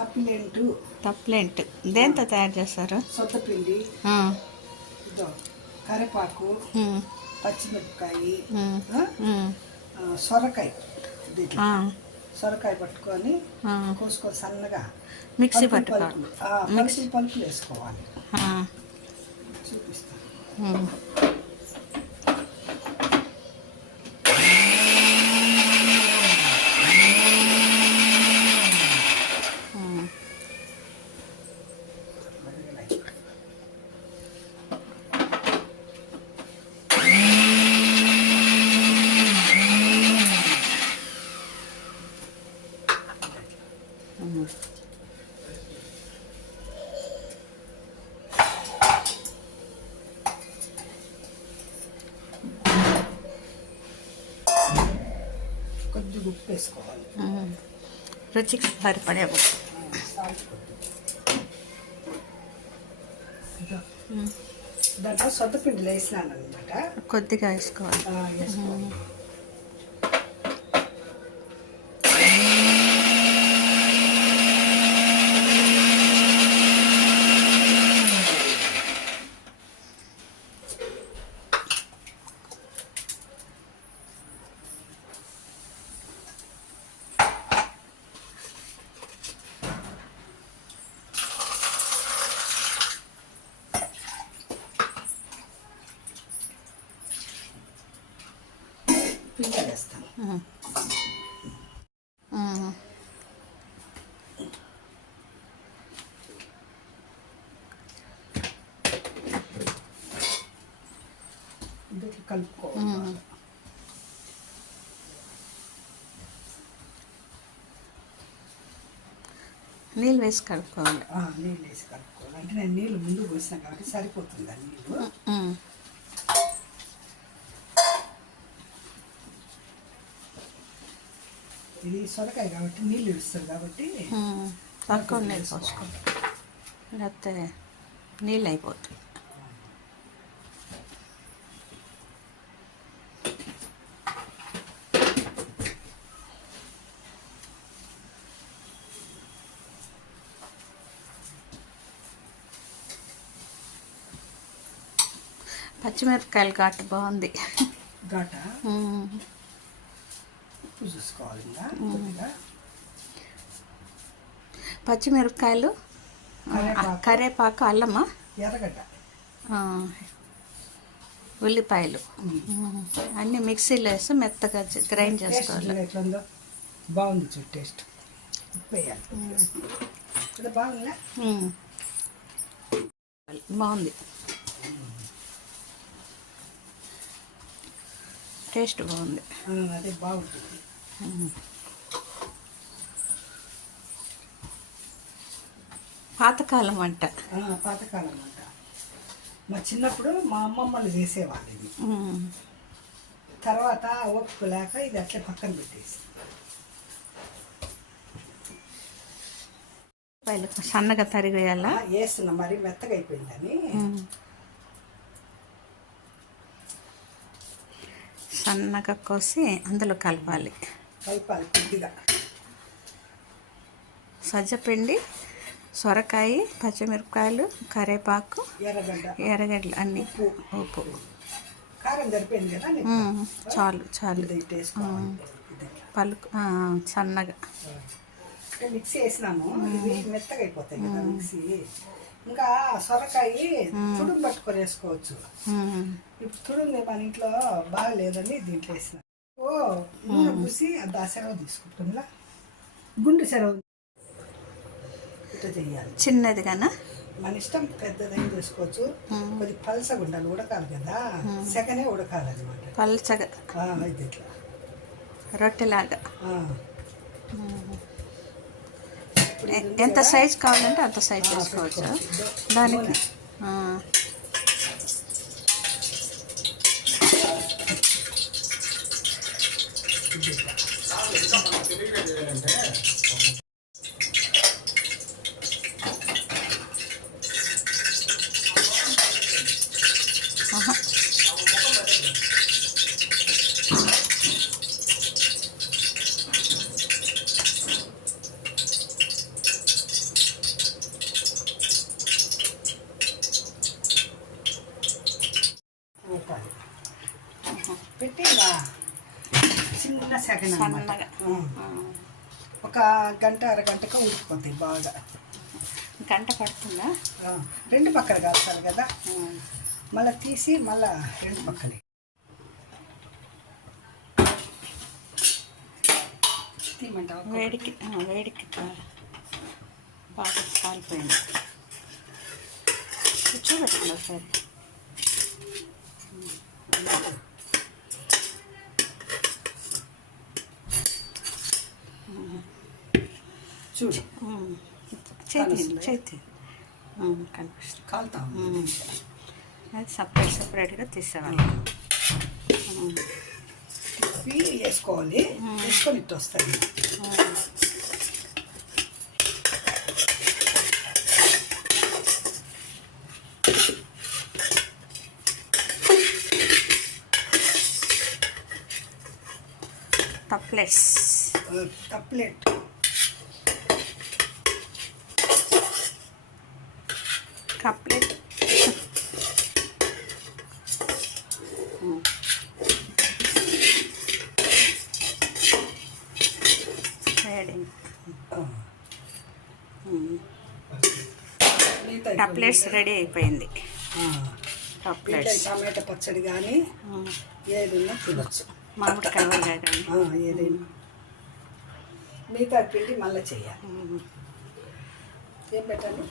తప్పిలేంటు తప్లెంట్. దేంతో తయారు చేస్తారు? సొత్తపిండి కరివేపాకు పచ్చిమిరపకాయ సొరకాయ. సొరకాయ పట్టుకొని. కోసుకొని సన్నగా మిక్సీ పట్టుకోవాలి. పలుకులు. పలుకులు వేసుకోవాలి. చూపిస్తాను ఉమ్. ఉమ్. వేసుకోవాలి. రుచికి సరిపడే ఉప్పు. దాంట్లో సొద్దపిండి వేసినాను అనమాట కొద్దిగా వేసుకోవాలి వేసుకోవాలి పిండి వేస్తాను ఉమ్. ఉమ్. ఇందులో కలుపుకోవాలి నీళ్ళు వేసి కలుపుకోవాలి. నీళ్ళు వేసి కలుపుకోవాలి. అంటే నేను నీళ్ళు ముందు పోసిన కాబట్టి సరిపోతుంది ఆ నీళ్ళు. ఇది సొరకాయ కాబట్టి నీళ్ళు ఇస్తుంది కాబట్టి. తక్కువ నీళ్ళు పోసుకోవాలి లేకపోతే నీళ్ళు అయిపోతుంది పచ్చిమిరపకాయలు ఘాటు బాగుంది ఘాట. ఉప్పు చూసుకోవాలి ఇంకా కొద్దిగా? పచ్చిమిరపకాయలు. కరివేపాకు అల్లమా ఎర్రగడ్డ. ఉల్లిపాయలు. అన్నీ మిక్సీలో వేసి మెత్తగా చే- గ్రైండ్ టేస్ట్ చేసుకోవాలి. చూడు ఎట్లా ఉందో బాగుంది చూడు టేస్ట్. ఉప్పు వేయాలి ఇది బాగుందా? ఉమ్. బాగుంది. టేస్ట్ బాగుంది. ఆ, అదే బాగుంటుంది. పాతకాలం వంట. పాతకాలం అంట మా చిన్నప్పుడు మా అమ్మమ్మలు చేసేవాళ్ళు ఇది. తర్వాత ఓపిక లేక ఇది అట్లే పక్కన పెట్టేసి. సన్నగా తరిగేయాలా? వేస్తున్నా మరి మెత్తగా అయిపోయిందని. సన్నగా కోసి అందులో కలపాలి. కలపాలి కొద్దిగా సజ్జపిండి సొరకాయ పచ్చిమిరపకాయలు కరివేపాకు ఎర్రగడ్డ. ఎర్రగడ్డలు అన్నీ. ఉప్పు. కారం సరిపోయింది కదా చాలు చాలు. పలుకు సన్నగా. మిక్సీ వేసినాము. ఇవి మెత్తగా అయిపోతాయి కదా మిక్సీ. ఇంకా సొరకాయ తుడుము పట్టుకొని వేసుకోవచ్చు. ఇప్పుడు తుడుము మన ఇంట్లో బాగలేదని దీంట్లో వేసిన. ఓ నూనె పూసి ఆ తీసుకుంటుందా? గుండు సెలవు ఇట్లా చెయ్యాలి చిన్నదిగానా మన ఇష్టం పెద్దదైన చేసుకోవచ్చు. కొద్ది పలసగా ఉండాలి ఉడకాలి కదా? సెకనే ఉడకాలన్నమాట. పల్చగా ఇది ఇట్లా. రొట్టెలాగా. ఎంత సైజ్ కావాలంటే అంత సైజ్ చేసుకోవచ్చు. దానికి పెట్టిందా చిన్న సెకండ్ సన్నగా. ఒక గంట అరగంటకు ఉడికిపోతాయి బాగా. గంట పడుతుందా? రెండు పక్కలు కాస్తాను కదా. మళ్ళీ తీసి మళ్ళా రెండు పక్కలే. వేడికి వేడికి బాగా కాలిపోయింది. కూర్చోబెట్టండి ఒకసారి. చూడు. చేతి చేతి. కనిపిస్తుంది. కాలుతా. అది సపరేట్ సపరేట్గా తీసేవాళ్ళు. తిప్పి వేసుకోవాలి. వేసుకొని ఇట్టు వస్తాయి ఉమ్. కప్లెట్స్ కప్లెట్ వేడి కప్లెట్స్ రెడీ అయిపోయింది. కప్లెట్స్ టమాటా పచ్చడి కానీ ఏదైనా తినొచ్చు. మామిడికాయ ఊరగాయ కానీ ఏదైనా. మిగతా పిండి మళ్ళీ చేయాలి. ఏం పెట్టాలి?